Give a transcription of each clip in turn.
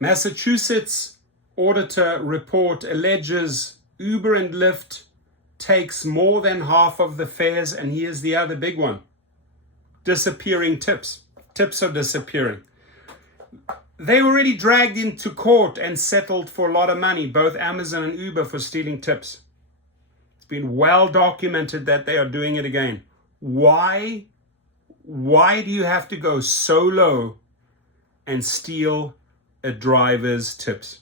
Massachusetts Auditor report alleges Uber and Lyft takes more than half of the fares, and here's the other big one. Disappearing tips. Tips are disappearing. They already dragged into court and settled for a lot of money, both Amazon and Uber, for stealing tips. It's been well documented that they are doing it again. Why do you have to go so low and steal a driver's tips?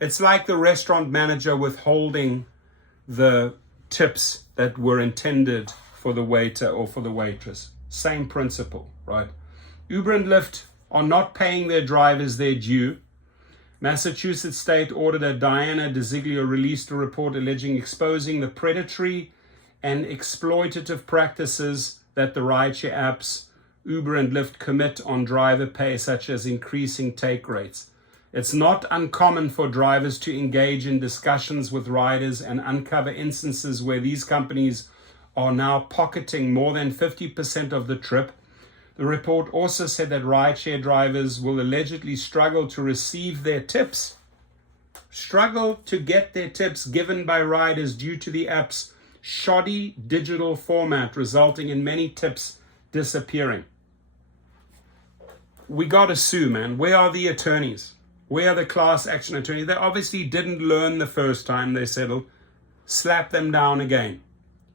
It's like the restaurant manager withholding the tips that were intended for the waiter or for the waitress. Same principle, right? Uber and Lyft are not paying their drivers their due. Massachusetts State Auditor Diana DeZiglio released a report exposing the predatory and exploitative practices that the rideshare apps Uber and Lyft commit on driver pay, such as increasing take rates. It's not uncommon for drivers to engage in discussions with riders and uncover instances where these companies are now pocketing more than 50% of the trip. The report also said that rideshare drivers will allegedly struggle to receive their tips, struggle to get their tips given by riders due to the app's shoddy digital format, resulting in many tips disappearing. We got to sue, man. Where are the attorneys? Where are the class action attorneys? They obviously didn't learn the first time they settled. Slap them down again,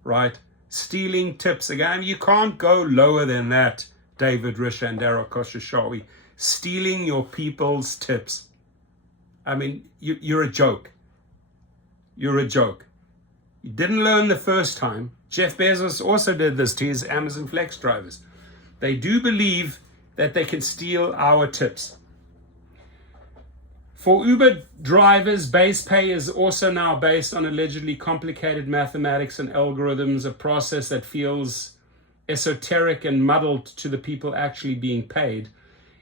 right? Stealing tips again. You can't go lower than that, David Risher and Daryl Koshashawi. Stealing your people's tips. I mean, you're a joke. You're a joke. You didn't learn the first time. Jeff Bezos also did this to his Amazon Flex drivers. They do believe that they can steal our tips. For Uber drivers, base pay is also now based on allegedly complicated mathematics and algorithms, a process that feels esoteric and muddled to the people actually being paid.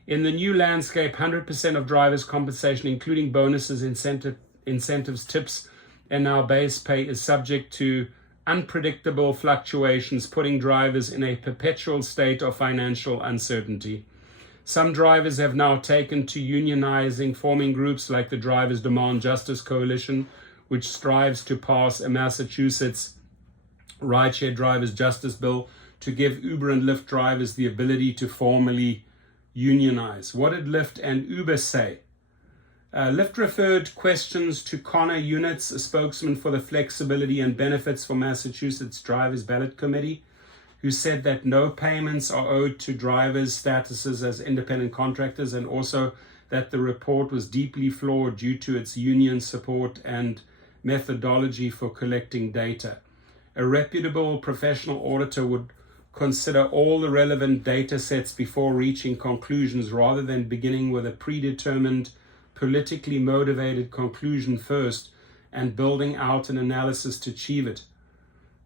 In the new landscape, 100% of drivers' compensation, including bonuses, incentives, tips, and now base pay, is subject to unpredictable fluctuations, putting drivers in a perpetual state of financial uncertainty. Some drivers have now taken to unionizing, forming groups like the Drivers Demand Justice Coalition, which strives to pass a Massachusetts rideshare drivers justice bill to give Uber and Lyft drivers the ability to formally unionize. What did Lyft and Uber say? Lyft referred questions to Connor Units, a spokesman for the Flexibility and Benefits for Massachusetts Drivers Ballot Committee, who said that no payments are owed to drivers' statuses as independent contractors, and also that the report was deeply flawed due to its union support and methodology for collecting data. A reputable professional auditor would consider all the relevant data sets before reaching conclusions, rather than beginning with a predetermined, politically motivated conclusion first and building out an analysis to achieve it.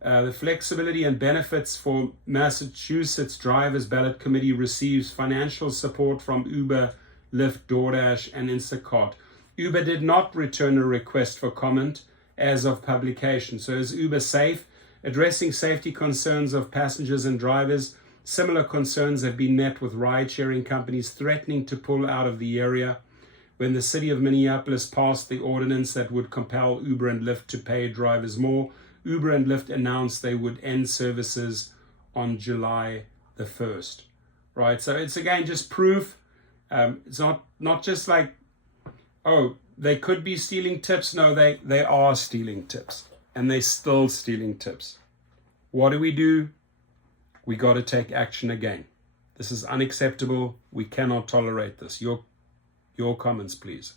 The Flexibility and Benefits for Massachusetts Drivers Ballot Committee receives financial support from Uber, Lyft, DoorDash, and Instacart. Uber did not return a request for comment as of publication. So is Uber safe? Addressing safety concerns of passengers and drivers, similar concerns have been met with ride-sharing companies threatening to pull out of the area. When the city of Minneapolis passed the ordinance that would compel Uber and Lyft to pay drivers more, Uber and Lyft announced they would end services on July the 1st, right? So it's again just proof. It's not just like, oh, they could be stealing tips. No, they are stealing tips, and they're still stealing tips. What do? We got to take action again. This is unacceptable. We cannot tolerate this. Your comments, please.